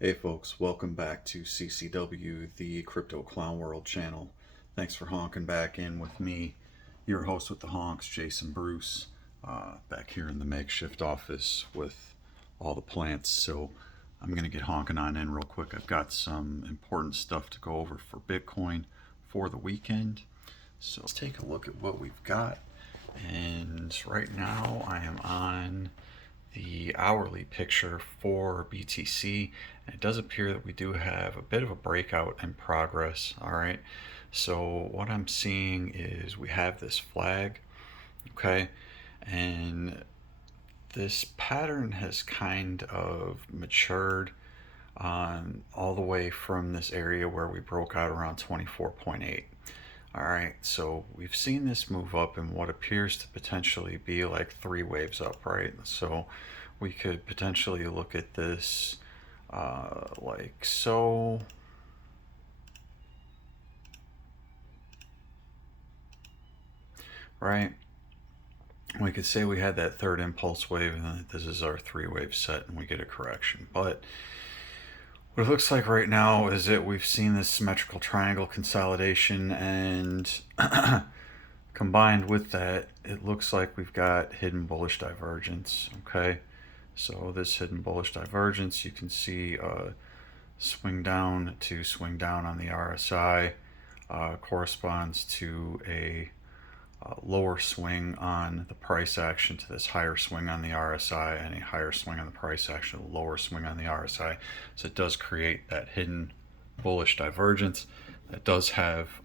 Hey folks, welcome back to CCW, the Crypto Clown World channel. Thanks for honking back in with me, your host with the honks, Jason Bruce, back here in the makeshift office with all the plants. So I'm going to get honking on in real quick. I've got some important stuff to go over for Bitcoin for the weekend. So let's take a look at what we've got. And right now I am on the hourly picture for BTC. And it does appear that we do have a bit of a breakout in progress. All right. So what I'm seeing is we have this flag. Okay. And this pattern has kind of matured on all the way from this area where we broke out around 24.8. All right, so we've seen this move up in what appears to potentially be like three waves up, right? So we could potentially look at this like so. Right? We could say we had that third impulse wave and then this is our three wave set and we get a correction. But what it looks like right now is that we've seen this symmetrical triangle consolidation, and combined with that, it looks like we've got hidden bullish divergence. Okay, so this hidden bullish divergence, you can see swing down on the RSI corresponds to a lower swing on the price action to this higher swing on the RSI, and a higher swing on the price action, a lower swing on the RSI. So it does create that hidden bullish divergence that does have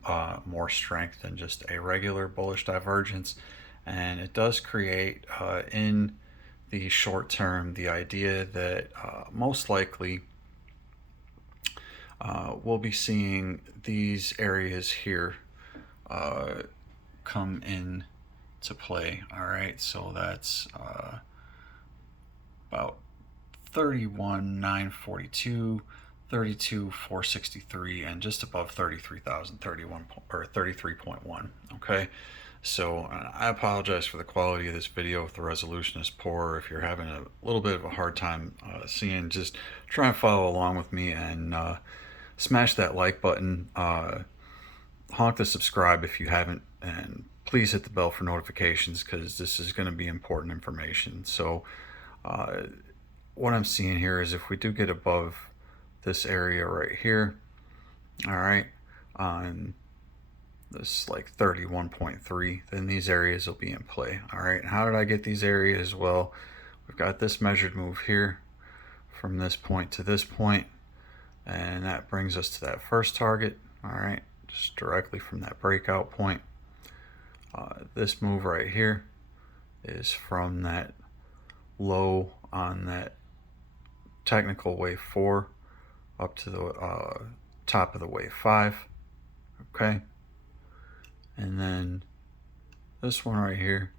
more strength than just a regular bullish divergence. And it does create in the short term the idea that most likely we'll be seeing these areas here come in to play. All right, so that's about 31,942, 32,463, and just above 33,031 or 33.1. Okay, so I apologize for the quality of this video if the resolution is poor. If you're having a little bit of a hard time seeing, just try and follow along with me and smash that like button. Honk the subscribe if you haven't, and please hit the bell for notifications because this is going to be important information. So what I'm seeing here is if we do get above this area right here, all right, on this like 31.3, then these areas will be in play. All right, and how did I get these areas? Well, we've got this measured move here from this point to this point, and that brings us to that first target. All right, just directly from that breakout point. This move right here is from that low on that technical wave 4 up to the top of the wave 5. Okay, and then this one right here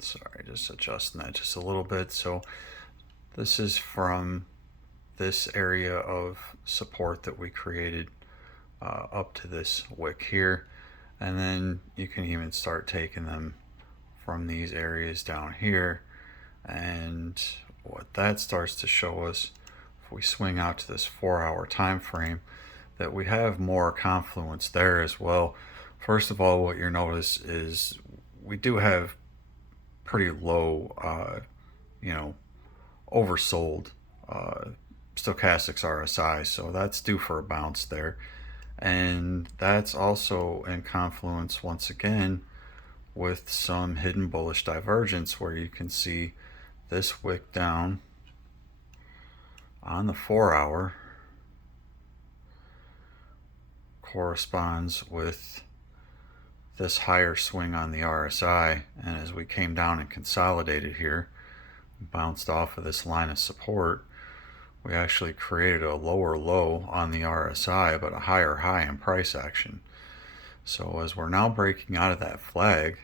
sorry, just adjusting that just a little bit. So this is from this area of support that we created up to this wick here, and then you can even start taking them from these areas down here. And what that starts to show us, if we swing out to this 4-hour time frame, that we have more confluence there as well. First of all, what you notice is we do have pretty low, oversold stochastics RSI, so that's due for a bounce there. And that's also in confluence once again with some hidden bullish divergence, where you can see this wick down on the 4-hour corresponds with this higher swing on the RSI, and as we came down and consolidated here, bounced off of this line of support, we actually created a lower low on the RSI but a higher high in price action. So as we're now breaking out of that flag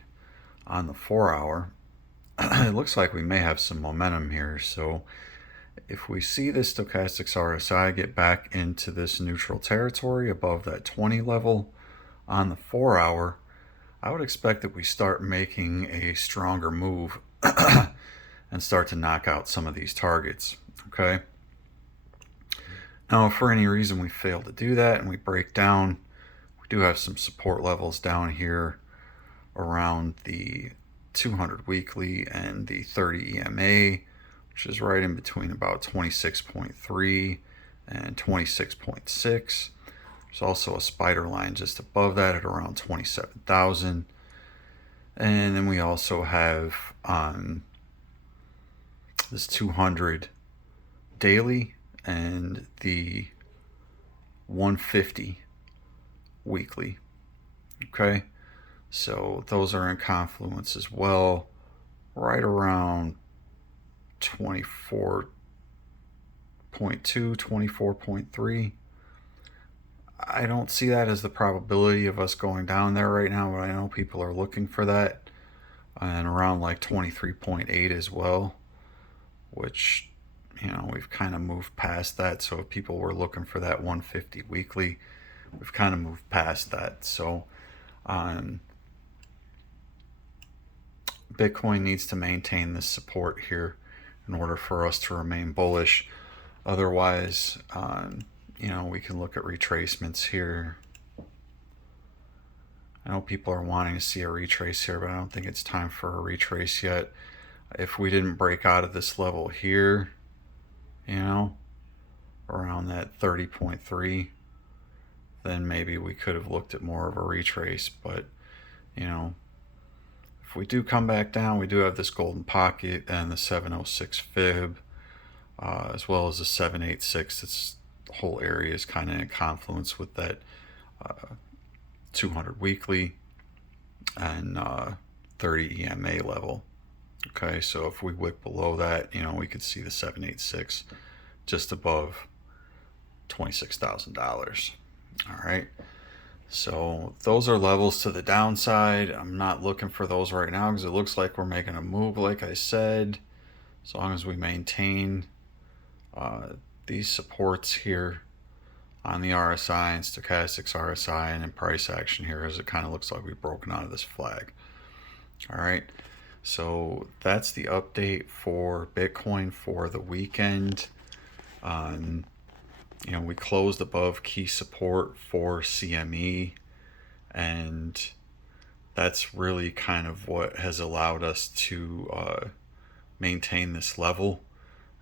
on the 4-hour, it looks like we may have some momentum here. So If we see the stochastics RSI get back into this neutral territory above that 20 level on the 4-hour, I would expect that we start making a stronger move and start to knock out some of these targets. Okay. Now, if for any reason we fail to do that and we break down, we do have some support levels down here around the 200 weekly and the 30 EMA, which is right in between about 26.3 and 26.6. There's also a spider line just above that at around 27,000. And then we also have this 200 daily and the 150 weekly. Okay, so those are in confluence as well, right around 24.2, 24.3. I don't see that as the probability of us going down there right now, but I know people are looking for that, and around like 23.8 as well, which, you know, we've kind of moved past that. So if people were looking for that 150 weekly, we've kind of moved past that. So Bitcoin needs to maintain this support here in order for us to remain bullish. Otherwise, you know, we can look at retracements here. I know people are wanting to see a retrace here, but I don't think it's time for a retrace yet. If we didn't break out of this level here, you know, around that 30.3, then maybe we could have looked at more of a retrace. But, you know, if we do come back down, we do have this golden pocket and the 706 fib, as well as the 786. This whole area is kind of in confluence with that 200 weekly and 30 EMA level. Okay, so if we wick below that, you know, we could see the 786 just above $26,000. All right, so those are levels to the downside. I'm not looking for those right now because it looks like we're making a move, like I said. As long as we maintain these supports here on the RSI and stochastics RSI and in price action here, as it kind of looks like we've broken out of this flag. All right, so that's the update for Bitcoin for the weekend. You know, we closed above key support for CME, and that's really kind of what has allowed us to maintain this level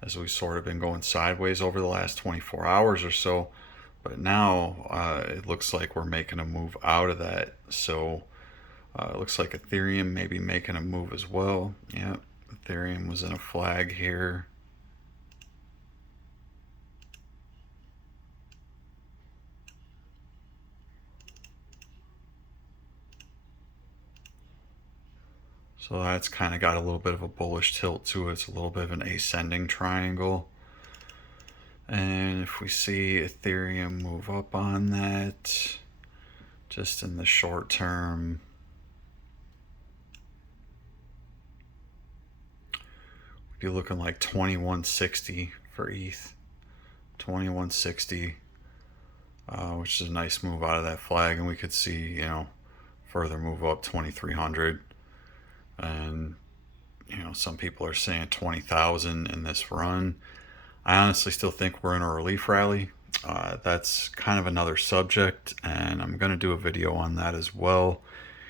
as we've sort of been going sideways over the last 24 hours or so. But now it looks like we're making a move out of that. So it looks like Ethereum may be making a move as well. Yeah, Ethereum was in a flag here. So that's kind of got a little bit of a bullish tilt to it. It's a little bit of an ascending triangle. And if we see Ethereum move up on that, just in the short term, we'd be looking like 2160 for ETH, 2160, which is a nice move out of that flag. And we could see, you know, further move up 2300. And, you know, some people are saying 20,000 in this run. I honestly still think we're in a relief rally. That's kind of another subject, and I'm going to do a video on that as well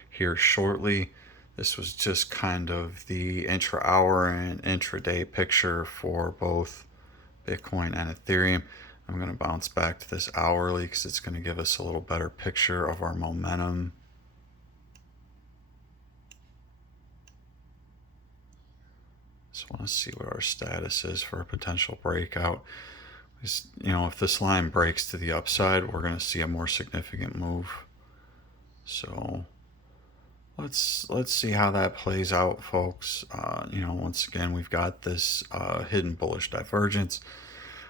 here shortly. This was just kind of the intra-hour and intraday picture for both Bitcoin and Ethereum. I'm going to bounce back to this hourly because it's going to give us a little better picture of our momentum. Just want to see what our status is for a potential breakout. You know, if this line breaks to the upside, we're going to see a more significant move. So let's see how that plays out, folks. You know, once again, we've got this hidden bullish divergence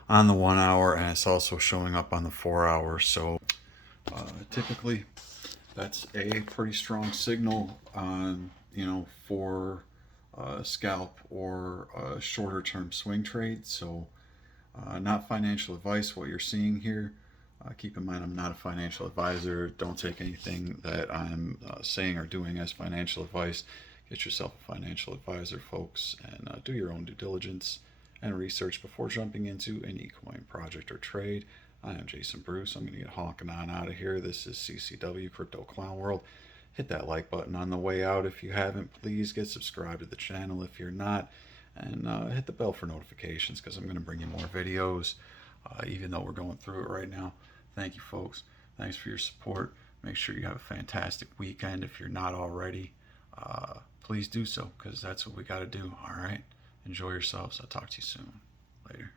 on the 1 hour, and it's also showing up on the 4 hour. So typically, that's a pretty strong signal on, you know, for scalp or shorter term swing trade. So Not financial advice, what you're seeing here. Keep in mind, I'm not a financial advisor. Don't take anything that I'm saying or doing as financial advice. Get yourself a financial advisor, folks, and do your own due diligence and research before jumping into any coin project or trade. I am Jason Bruce. I'm going to get honking on out of here. This is CCW Crypto Clown World. Hit that like button on the way out if you haven't. Please get subscribed to the channel if you're not. And hit the bell for notifications because I'm going to bring you more videos, even though we're going through it right now. Thank you, folks. Thanks for your support. Make sure you have a fantastic weekend. If you're not already, please do so because that's what we got to do. All right. Enjoy yourselves. I'll talk to you soon. Later.